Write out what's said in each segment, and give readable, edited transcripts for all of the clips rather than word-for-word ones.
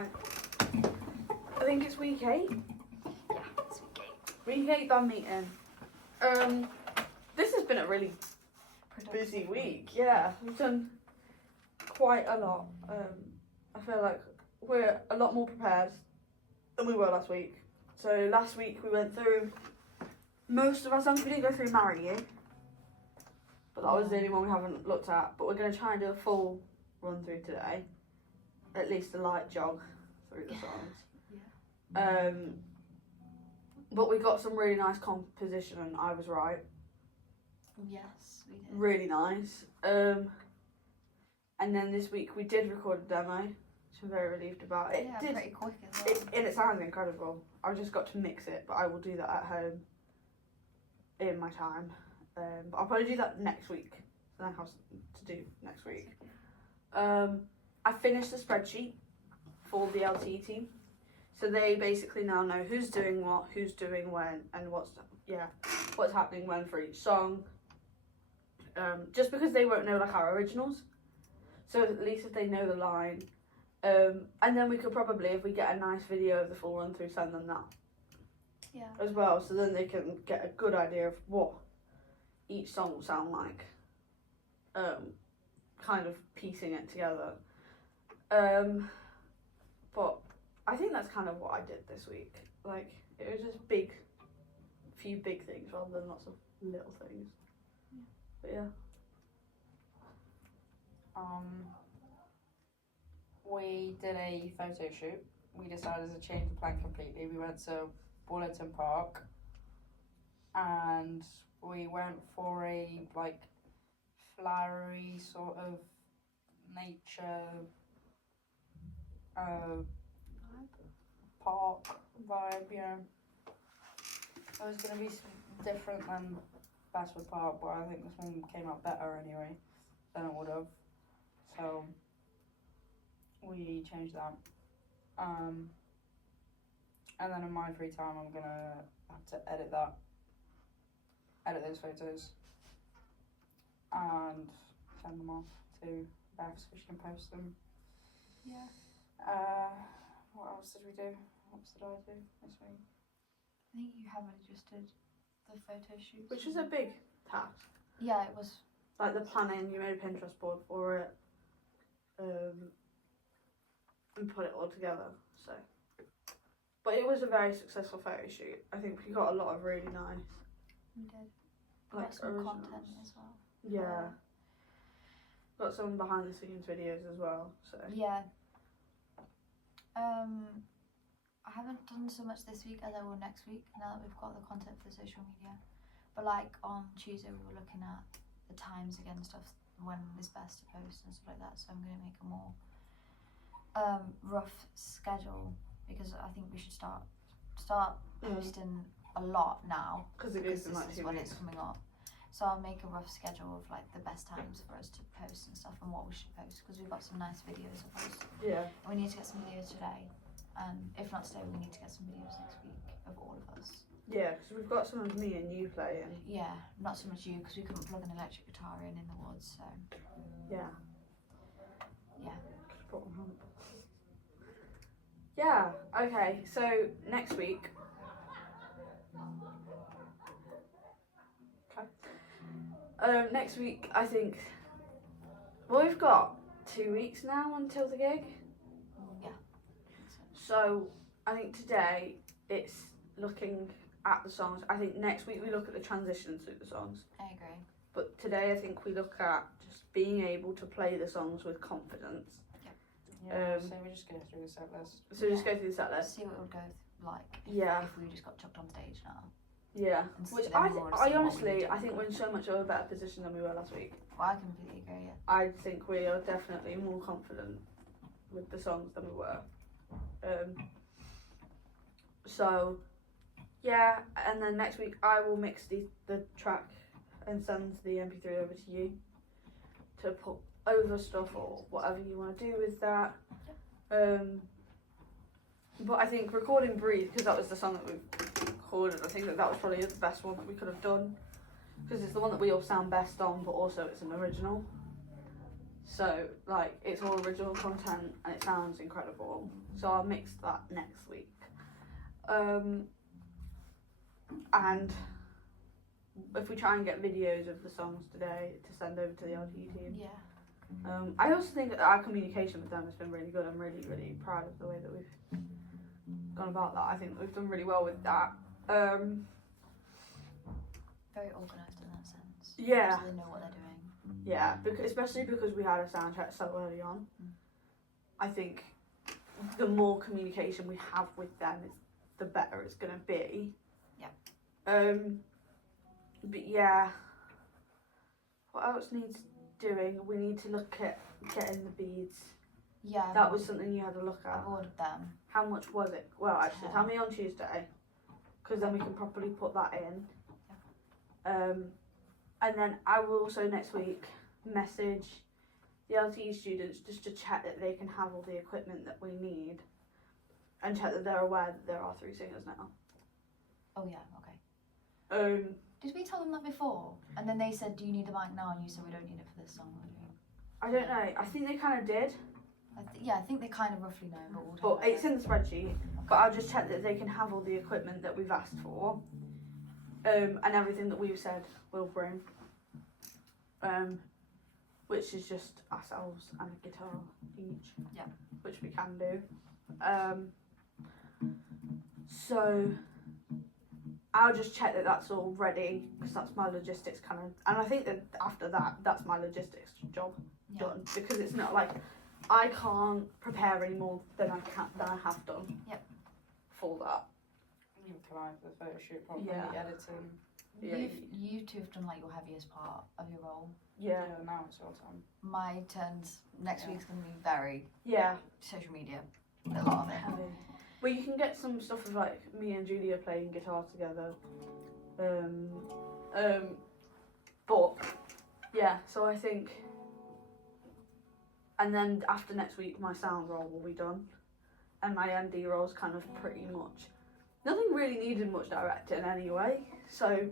Right. I think it's week 8. Yeah, it's week 8. Week 8 band meeting. This has been a really busy week. Yeah, we've done quite a lot. I feel like we're a lot more prepared than we were last week. So last week we went through most of our songs. We didn't go through Marry You, but that was the only one we haven't looked at. But we're going to try and do a full run through today, at least a light jog through the songs. Yeah. But we got some really nice composition, and I was right. Yes, we did. Really nice. And then this week we did record a demo, which I'm very relieved about. It Yeah, did, pretty quick as well. and it sounds incredible. I just got to mix it, but I will do that at home in my time. But I'll probably do that next week. So then I have something to do next week. I finished the spreadsheet for the LTE team. So they basically now know who's doing what, who's doing when, and what's happening when for each song. Just because they won't know like our originals. So at least if they know the line. And then we could probably, if we get a nice video of the full run through, send them that Yeah. as well. So then they can get a good idea of what each song will sound like. Kind of piecing it together. But I think that's kind of what I did this week. Like, it was just few big things rather than lots of little things. But yeah. We did a photo shoot. We decided to change the plan completely. We went to Bulletin Park and we went for a like flowery sort of nature park vibe, you know. It was going to be different than Bestwood Park, but I think this one came out better anyway than it would have. So we changed that. And then in my free time, I'm gonna have to edit those photos, and send them off to Bev so she can post them. Yeah. What else did we do? What else did I do this week? I think you heavily just did the photo shoot. Which is a big task. Yeah, it was. Like the planning, you made a Pinterest board for it. And put it all together. So, but it was a very successful photo shoot. I think we got a lot of really nice, We did. like Got some originals. content as well. Yeah. Got some behind the scenes videos as well. So Yeah. I haven't done so much this week as I will next week now that we've got the content for the social media. But like on Tuesday we were looking at the times again, stuff when is best to post and stuff like that. So I'm gonna make a more rough schedule because I think we should start posting a lot now because it because is in like this is 2 when weeks. it's coming up. So I'll make a rough schedule of like the best times for us to post and stuff and what we should post because we've got some nice videos of us. Yeah. We need to get some videos today, and if not today, we need to get some videos next week of all of us. Yeah, because we've got some of me and you playing. Yeah, not so much you because we couldn't plug an electric guitar in the woods. So Yeah. yeah. Just put one on. Yeah. Okay. So next week. Okay. Next week, I think. Well, we've got 2 weeks now until the gig. Yeah. So I think today it's looking at the songs. I think next week we look at the transitions through the songs. I agree. But today I think we look at just being able to play the songs with confidence. Yeah, so we just go through the set list. So just go through the set list. See what it would go like. Yeah. If we just got chucked on stage now. Yeah. And see Which them I more and I see what we honestly do. I think we're in so much of a better position than we were last week. Well, I completely agree. Yeah. I think we are definitely more confident with the songs than we were. So yeah, and then next week I will mix the track and send the MP3 over to you to put over stuff or whatever you want to do with that. But I think recording Breathe, because that was the song that we recorded, I think that was probably the best one that we could have done because it's the one that we all sound best on, but also it's an original. So like it's all original content and it sounds incredible. So I'll mix that next week. And if we try and get videos of the songs today to send over to the LTE team. Yeah. I also think that our communication with them has been really good. I'm really, really proud of the way that we've gone about that. I think we've done really well with that. Very organised in that sense. Yeah. So they know what they're doing. Yeah, because, especially because we had a sound check so early on. I think the more communication we have with them, the better it's going to be. Yeah. But yeah, what else needs doing? We need to look at getting the beads. Yeah. That was something you had to look at. I've ordered them. How much was it? Well, actually, 10. tell me on Tuesday, because then we can properly put that in. And then I will also next week message the LTE students just to check that they can have all the equipment that we need, and check that they're aware that there are 3 singers now. Oh yeah. Okay. Did we tell them that before? And then they said, "Do you need the mic now?" And you said, "We don't need it for this song." I don't know. I think they kind of did, I think they kind of roughly know, but we'll but tell them. it's in the spreadsheet. But I'll just check that they can have all the equipment that we've asked for, and everything that we've said we'll bring. Which is just ourselves and a guitar each. Yeah. Which we can do. So I'll just check that that's all ready, because that's my logistics kind of, and I think that after that, that's my logistics job done, because it's not like I can't prepare any more than I have done. Yep. For that. Neither can I for the photo shoot, probably Yeah. the editing. Yeah. You two have done like your heaviest part of your role. Yeah. Now it's your time. My turns next Yeah. week's gonna be very Yeah. social media. A lot of it. Heavy. Well, you can get some stuff of like me and Julia playing guitar together. But yeah, so I think, and then after next week, my sound role will be done, and my MD role's kind of pretty much. Nothing really needed much directing anyway. So,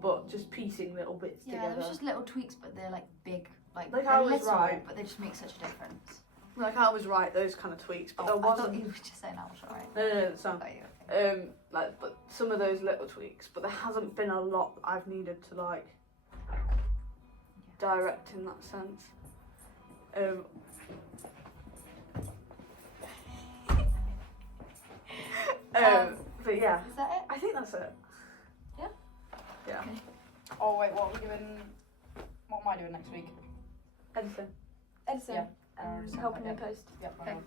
but just piecing little bits Yeah, together. there was just little tweaks, but they're like big, like Like they're I was little, right. but they just make such a difference. Like I was right, those kind of tweaks, but there I thought wasn't. you were just saying I was right. No, so. Oh, yeah, okay. But some of those little tweaks, but there hasn't been a lot I've needed to like direct in that sense. But yeah, Is that it? I think that's it. Yeah? Yeah. Okay. Oh wait, what are we doing? What am I doing next week? Editing. Edison. Yeah. And Something helping like me post. Yep. Okay. I know.